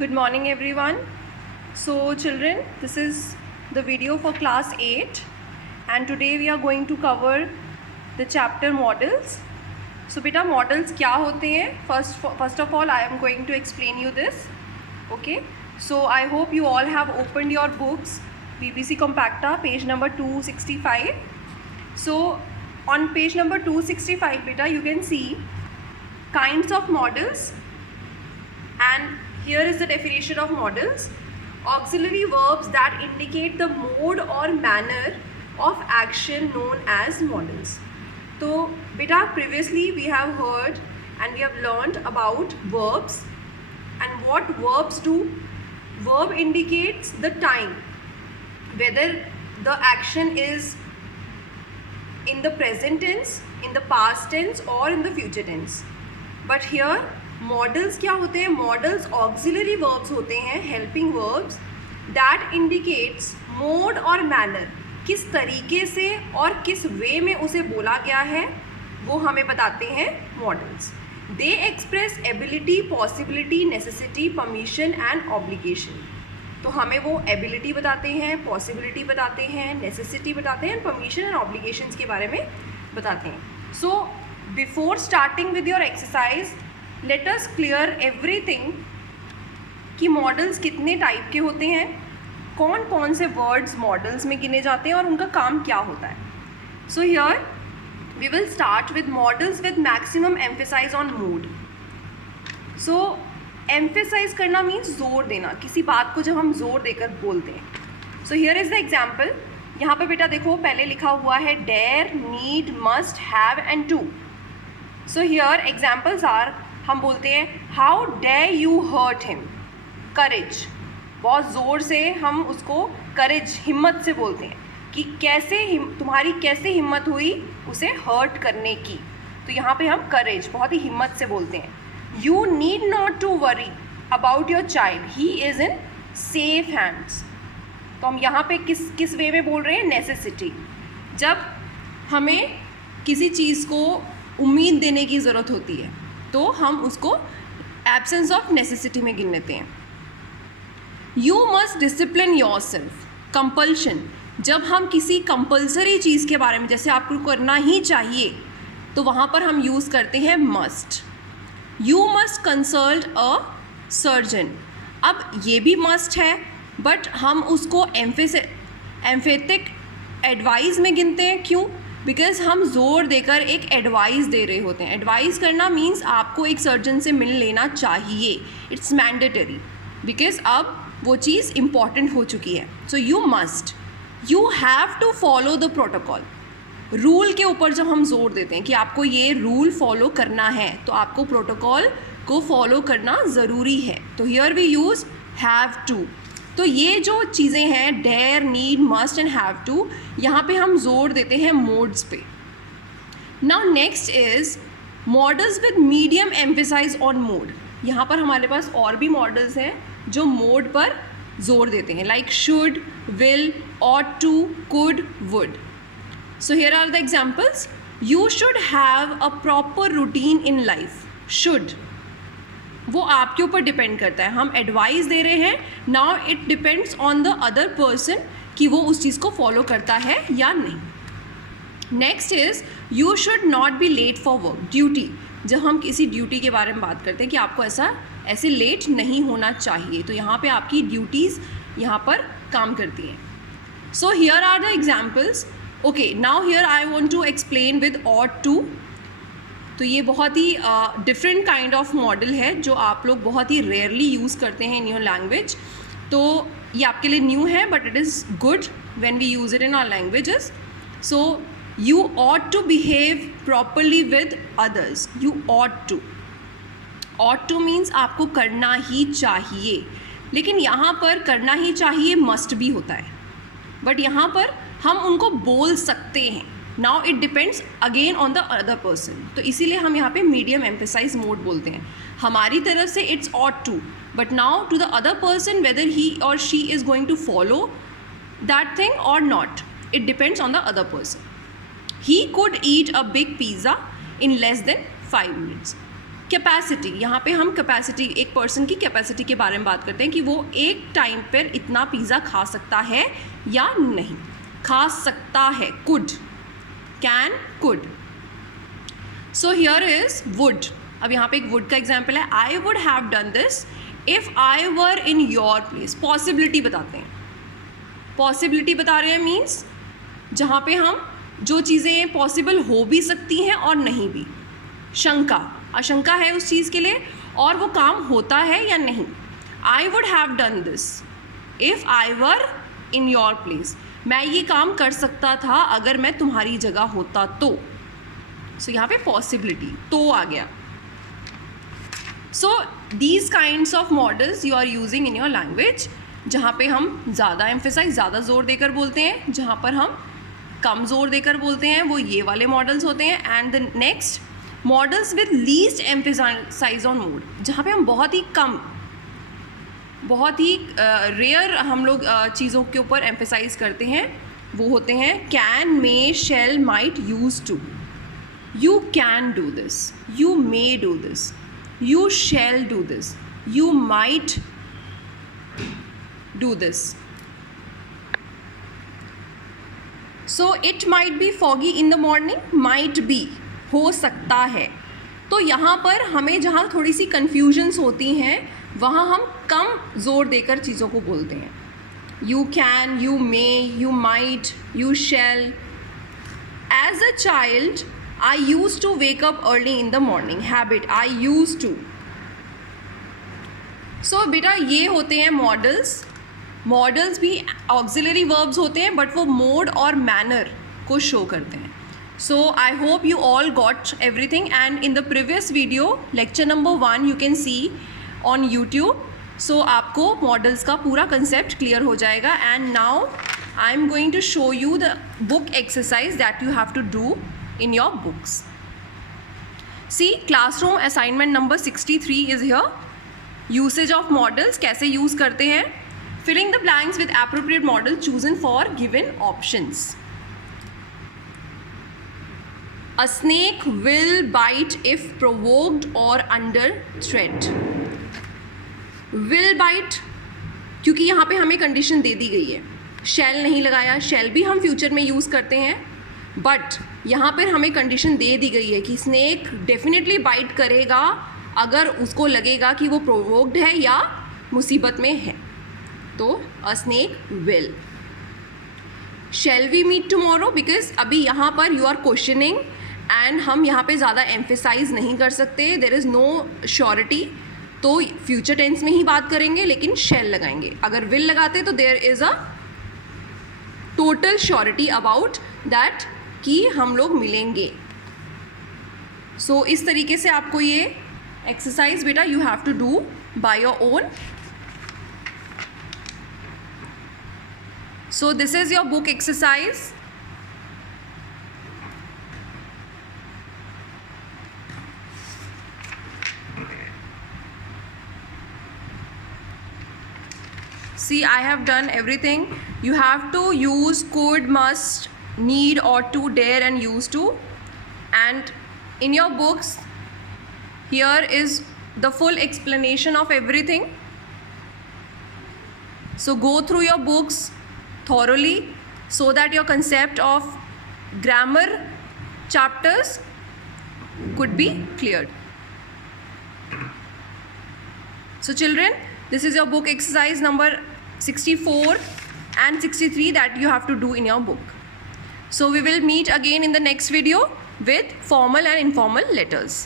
Good morning everyone. So children, this is the video for class 8 and today we are going to cover the chapter models. So beta models क्या होते हैं? First of all I am going to explain you this. Okay. So I hope you all have opened your books BBC Compacta page number 265. So on page number 265 beta you can see kinds of models, and here is the definition of models. Auxiliary verbs that indicate the mode or manner of action known as models. So beta, previously we have heard and we have learned about verbs and what verbs do. Verb indicates the time, whether the action is in the present tense, in the past tense or in the future tense. But here models क्या होते हैं? Models auxiliary verbs होते हैं, helping verbs that indicates mode और manner, किस तरीके से और किस वे में उसे बोला गया है वो हमें बताते हैं models. They express ability, possibility, necessity, permission and obligation. तो हमें वो एबिलिटी बताते हैं, पॉसिबिलिटी बताते हैं, नेसेसिटी बताते हैं, परमिशन एंड ऑब्लिगेशंस के बारे में बताते हैं. So before starting with your exercise let us clear everything कि मॉडल्स कितने टाइप के होते हैं, कौन कौन से वर्ड्स मॉडल्स में गिने जाते हैं और उनका काम क्या होता है. So here we will start with models with maximum emphasise on mood. So emphasise करना मीन्स जोर देना, किसी बात को जब हम जोर देकर बोलते हैं. So here is the example. यहाँ पे बेटा देखो पहले लिखा हुआ है dare, need, must, have and to. So here examples are, हम बोलते हैं how dare you hurt him. Courage, बहुत ज़ोर से हम उसको करेज, हिम्मत से बोलते हैं कि कैसे तुम्हारी कैसे हिम्मत हुई उसे हर्ट करने की. तो यहाँ पे हम करेज, बहुत ही हिम्मत से बोलते हैं. You need not to worry about your child, he is in safe hands. तो हम यहाँ पे किस वे में बोल रहे हैं? नेसेसिटी. जब हमें किसी चीज़ को उम्मीद देने की ज़रूरत होती है तो हम उसको एब्सेंस ऑफ नेसेसिटी में गिन लेते हैं. You must discipline your self. Compulsion, जब हम किसी कंपल्सरी चीज़ के बारे में, जैसे आपको करना ही चाहिए, तो वहाँ पर हम यूज़ करते हैं must. You must consult a surgeon. अब ये भी मस्ट है बट हम उसको एम्फेटिक एडवाइस में गिनते हैं. क्यों? बिकॉज हम जोर देकर एक एडवाइस दे रहे होते हैं. एडवाइस करना मीन्स आपको एक सर्जन से मिल लेना चाहिए. इट्स मैंडेटरी बिकॉज अब वो चीज़ इम्पॉर्टेंट हो चुकी है. So you must. You have to follow the protocol. Rule के ऊपर जब हम जोर देते हैं कि आपको ये रूल फॉलो करना है तो आपको प्रोटोकॉल को फॉलो करना ज़रूरी है. तो here we use have to. तो ये जो चीज़ें हैं dare, need, must and have to, यहाँ पे हम जोर देते हैं मोड्स पे. Now next is models with medium emphasise on mode. यहाँ पर हमारे पास और भी मॉडल्स हैं जो मोड पर जोर देते हैं, like should, will, ought to, could, would. So here are the examples. You should have a proper routine in life. Should, वो आपके ऊपर डिपेंड करता है, हम एडवाइस दे रहे हैं. Now it depends on the other person कि वो उस चीज़ को फॉलो करता है या नहीं. Next is you should not be late for work. Duty, जब हम किसी ड्यूटी के बारे में बात करते हैं कि आपको ऐसे लेट नहीं होना चाहिए, तो यहाँ पे आपकी ड्यूटीज़ यहाँ पर काम करती हैं. So here are the examples. Okay, now here I want to explain with ought to. तो ये बहुत ही डिफरेंट काइंड ऑफ मॉडल है जो आप लोग बहुत ही रेयरली यूज़ करते हैं इन योर लैंग्वेज. तो ये आपके लिए न्यू है but it is good when we use it in our languages. So you ought to behave properly with others. You ought to. Ought to means आपको करना ही चाहिए, लेकिन यहाँ पर करना ही चाहिए मस्ट भी होता है, बट यहाँ पर हम उनको बोल सकते हैं. Now it depends again on the other person. तो इसीलिए हम यहाँ पे मीडियम एम्फेसाइज मोड बोलते हैं. हमारी तरफ से it's ought to, but now to the other person whether he or she is going to follow that thing or not, it depends on the other person. He could eat a big pizza in less than 5 minutes. Capacity, यहाँ पे हम capacity, एक person की capacity के बारे में बात करते हैं कि वो एक टाइम पर इतना पिज़्ज़ा खा सकता है या नहीं। खा सकता है, could, can, could. So here is would. अब यहाँ पे एक वुड का एग्जाम्पल है। I would have done this if I were in your place. Possibility बताते हैं, पॉसिबिलिटी बता रहे हैं मीन्स जहाँ पे हम जो चीज़ें पॉसिबल हो भी सकती हैं और नहीं भी। शंका, आशंका है उस चीज़ के लिए और वो काम होता है या नहीं। I would have done this if I were in your place. मैं ये काम कर सकता था अगर मैं तुम्हारी जगह होता तो। सो यहाँ पे पॉसिबिलिटी तो आ गया। So these kinds of models you are using in your language, जहाँ पे हम ज़्यादा एम्फेसाइज, ज़्यादा जोर देकर बोलते हैं, जहाँ पर हम कम जोर देकर बोलते हैं, वो ये वाले मॉडल्स होते हैं। And the next, models with least emphasize on mood, जहाँ पे हम बहुत ही कम, बहुत ही रेयर हम लोग चीज़ों के ऊपर एम्फेसाइज करते हैं, वो होते हैं can, may, shall, might, use to. You can do this, you may do this, you shall do this, you might do this. So it might be foggy in the morning, might be, हो सकता है। तो यहाँ पर हमें जहाँ थोड़ी सी confusions होती हैं वहाँ हम कम ज़ोर देकर चीज़ों को बोलते हैं। You can, you may, you might, you shall. As a child, I used to wake up early in the morning. Habit, I used to. So बेटा ये होते हैं मॉडल्स। मॉडल्स भी ऑक्सिलरी वर्ब्स होते हैं बट वो मोड और manner को शो करते हैं। So I hope you all got everything and in the previous video lecture number 1 you can see on YouTube. So आपको मॉडल्स का पूरा कंसेप्ट क्लियर हो जाएगा। And now I am going to show you the book exercise that you have to do in your books. See, classroom assignment number 63 is here. Usage of models, कैसे use करते हैं। Filling the blanks with appropriate model chosen for given options. A snake will bite if provoked or under threat. Will bite, क्योंकि यहाँ पे हमें condition दे दी गई है। shall नहीं लगाया, shall भी हम फ्यूचर में यूज़ करते हैं बट यहाँ पर हमें कंडीशन दे दी गई है कि स्नेक डेफिनेटली बाइट करेगा अगर उसको लगेगा कि वो प्रोवोक्ड है या मुसीबत में है। तो a snake will. Shall we meet tomorrow, because अभी यहाँ पर यू आर क्वेश्चनिंग एंड हम यहाँ पे ज़्यादा एम्फेसाइज नहीं कर सकते, देयर इज़ नो श्योरिटी, तो फ्यूचर टेंस में ही बात करेंगे लेकिन शैल लगाएंगे। अगर विल लगाते तो there is a total surety about that कि हम लोग मिलेंगे। सो इस तरीके से आपको ये एक्सरसाइज बेटा you have to do by your own. So this is your book exercise. See, I have done everything. You have to use could, must, need, ought to, dare and used to. And in your books here is the full explanation of everything. So go through your books thoroughly so that your concept of grammar chapters could be cleared. So children, this is your book exercise number 64 and 63 that you have to do in your book. So we will meet again in the next video with formal and informal letters.